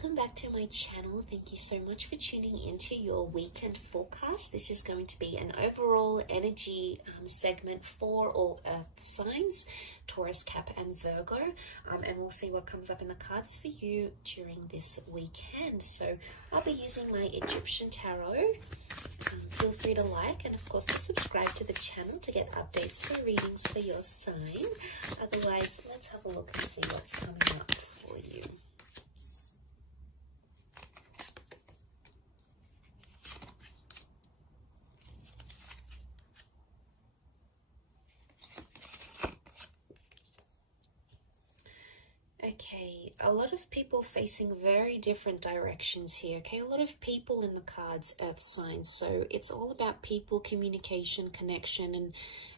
welcome back to my channel. Thank you so much for tuning into your weekend forecast. This is going to be an overall energy segment for all earth signs, Taurus, Cap and Virgo, and we'll see what comes up in the cards for you during this weekend. So I'll be using my Egyptian tarot. Feel free to like and of course to subscribe to the channel to get updates for readings for your sign. Otherwise, let's have a look and see what's coming up for you. Okay, a lot of people facing very different directions here. Okay, a lot of people in the cards, earth signs. So it's all about people, communication, connection,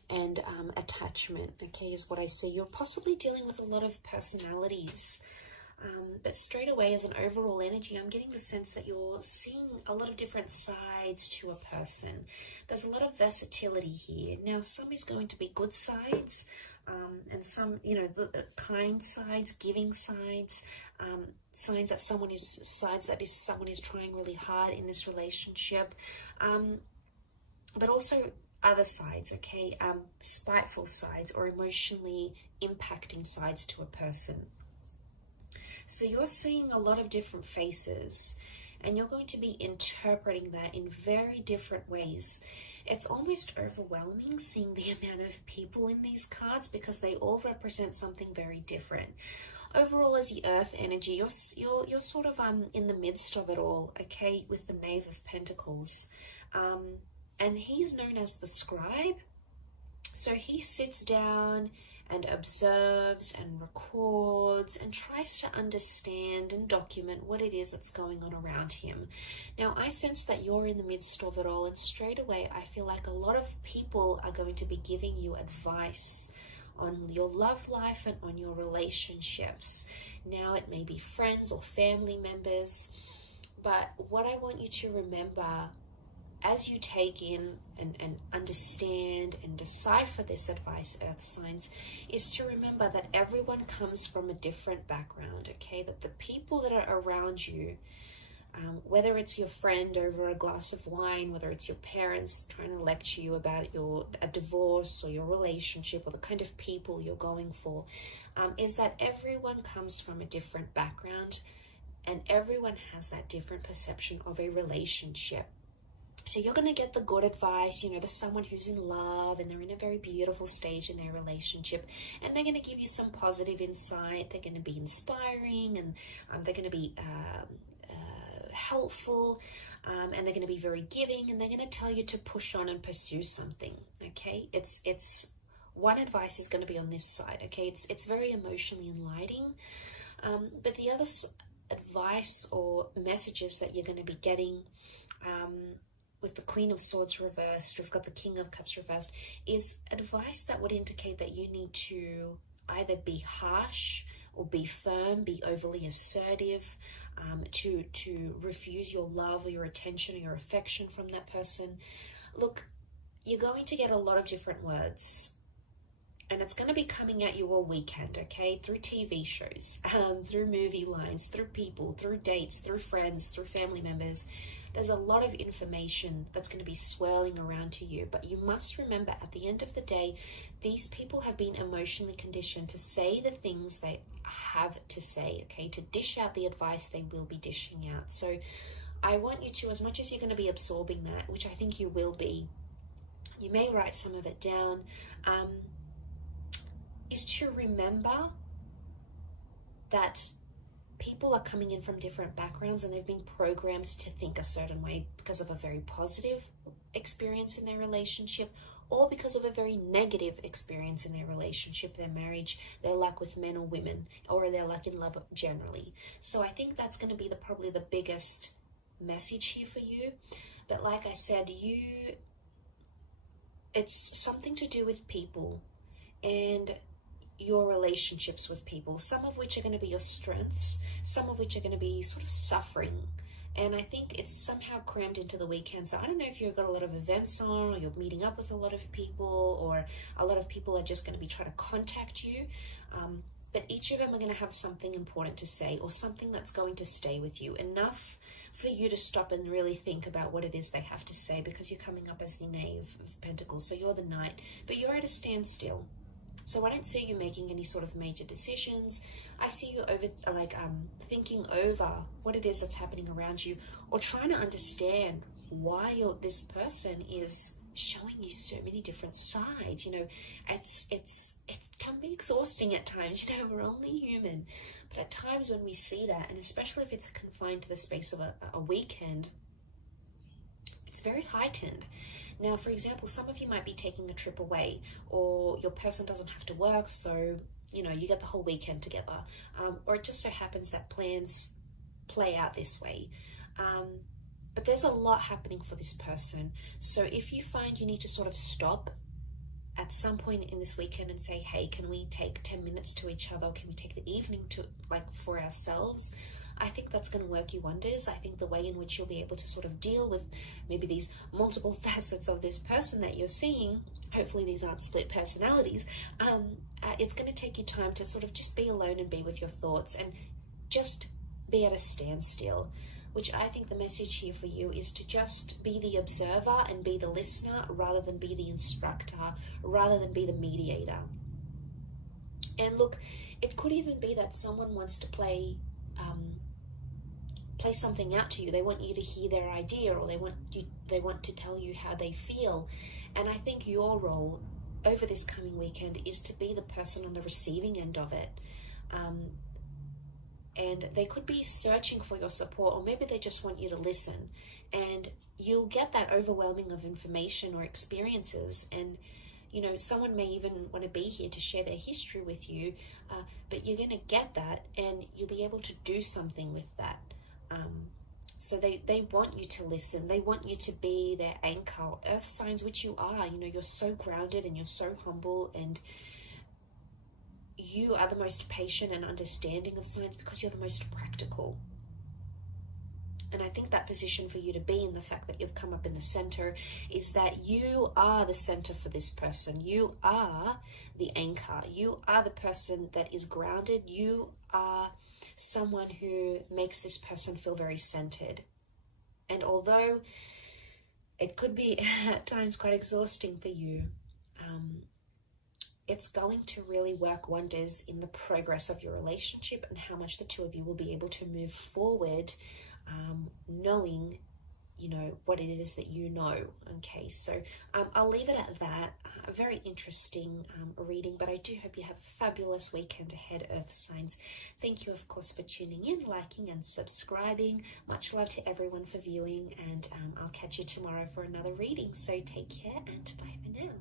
and attachment. Okay, is what I see. You're possibly dealing with a lot of personalities. But straight away, as an overall energy, I'm getting the sense that you're seeing a lot of different sides to a person. There's a lot of versatility here. Now, some is going to be good sides, and some, you know, the kind sides, giving sides, signs that someone is trying really hard in this relationship, but also other sides, okay, spiteful sides or emotionally impacting sides to a person. So you're seeing a lot of different faces and you're going to be interpreting that in very different ways. It's almost overwhelming seeing the amount of people in these cards because they all represent something very different. Overall, as the earth energy, you're sort of in the midst of it all, okay, with the Knave of Pentacles. And he's known as the scribe. So he sits down and observes and records and tries to understand and document what it is that's going on around him. Now, I sense that you're in the midst of it all, and straight away I feel like a lot of people are going to be giving you advice on your love life and on your relationships. Now, it may be friends or family members, but what I want you to remember as you take in and understand and decipher this advice, earth signs, is to remember that everyone comes from a different background, okay? That the people that are around you, whether it's your friend over a glass of wine, whether it's your parents trying to lecture you about a divorce or your relationship or the kind of people you're going for, is that everyone comes from a different background and everyone has that different perception of a relationship. So you're going to get the good advice, you know, there's someone who's in love and they're in a very beautiful stage in their relationship, and they're going to give you some positive insight. They're going to be inspiring, and they're going to be helpful, and they're going to be very giving, and they're going to tell you to push on and pursue something, okay? It's one advice is going to be on this side, okay? It's very emotionally enlightening, but the other advice or messages that you're going to be getting, with the Queen of Swords reversed, we've got the King of Cups reversed, is advice that would indicate that you need to either be harsh or be firm, be overly assertive, to refuse your love or your attention or your affection from that person. Look, you're going to get a lot of different words, and it's going to be coming at you all weekend, okay? Through TV shows, through movie lines, through people, through dates, through friends, through family members. There's a lot of information that's going to be swirling around to you, but you must remember at the end of the day, these people have been emotionally conditioned to say the things they have to say, okay? To dish out the advice they will be dishing out. So I want you to, as much as you're going to be absorbing that, which I think you will be, you may write some of it down, is to remember that people are coming in from different backgrounds and they've been programmed to think a certain way because of a very positive experience in their relationship or because of a very negative experience in their relationship, their marriage, their luck with men or women, or their luck in love generally. So I think that's going to be probably the biggest message here for you. But like I said, it's something to do with people and your relationships with people, some of which are going to be your strengths, some of which are going to be sort of suffering. And I think it's somehow crammed into the weekend. So I don't know if you've got a lot of events on, or you're meeting up with a lot of people, or a lot of people are just going to be trying to contact you. but each of them are going to have something important to say, or something that's going to stay with you, enough for you to stop and really think about what it is they have to say, because you're coming up as the Knave of Pentacles, so you're the Knight, but you're at a standstill. So I don't see you making any sort of major decisions. I see you thinking over what it is that's happening around you, or trying to understand why this person is showing you so many different sides. You know, it can be exhausting at times. You know, we're only human, but at times when we see that, and especially if it's confined to the space of a weekend, it's very heightened. Now, for example, some of you might be taking a trip away, or your person doesn't have to work, so, you know, you get the whole weekend together. Or it just so happens that plans play out this way. But there's a lot happening for this person. So if you find you need to sort of stop at some point in this weekend and say, hey, can we take 10 minutes to each other? Can we take the evening to, for ourselves? I think that's going to work you wonders. I think the way in which you'll be able to sort of deal with maybe these multiple facets of this person that you're seeing, hopefully these aren't split personalities, it's going to take you time to sort of just be alone and be with your thoughts and just be at a standstill, which I think the message here for you is to just be the observer and be the listener, rather than be the instructor, rather than be the mediator. And look, it could even be that someone wants to play something out to you. They want you to hear their idea, or they want to tell you how they feel. And I think your role over this coming weekend is to be the person on the receiving end of it. And they could be searching for your support, or maybe they just want you to listen. And you'll get that overwhelming of information or experiences, and you know, someone may even want to be here to share their history with you, but you're going to get that, and you'll be able to do something with that. So they want you to listen. They want you to be their anchor. Earth signs, which you are, you know, you're so grounded and you're so humble, and you are the most patient and understanding of signs because you're the most practical. And I think that position for you to be in, the fact that you've come up in the center, is that you are the center for this person. You are the anchor. You are the person that is grounded. You are someone who makes this person feel very centered. And although it could be at times quite exhausting for you, it's going to really work wonders in the progress of your relationship and how much the two of you will be able to move forward, knowing, you know, what it is that you know. Okay, so I'll leave it at that. A very interesting reading, but I do hope you have a fabulous weekend ahead, Earth signs. Thank you, of course, for tuning in, liking and subscribing. Much love to everyone for viewing, and I'll catch you tomorrow for another reading. So take care, and bye for now.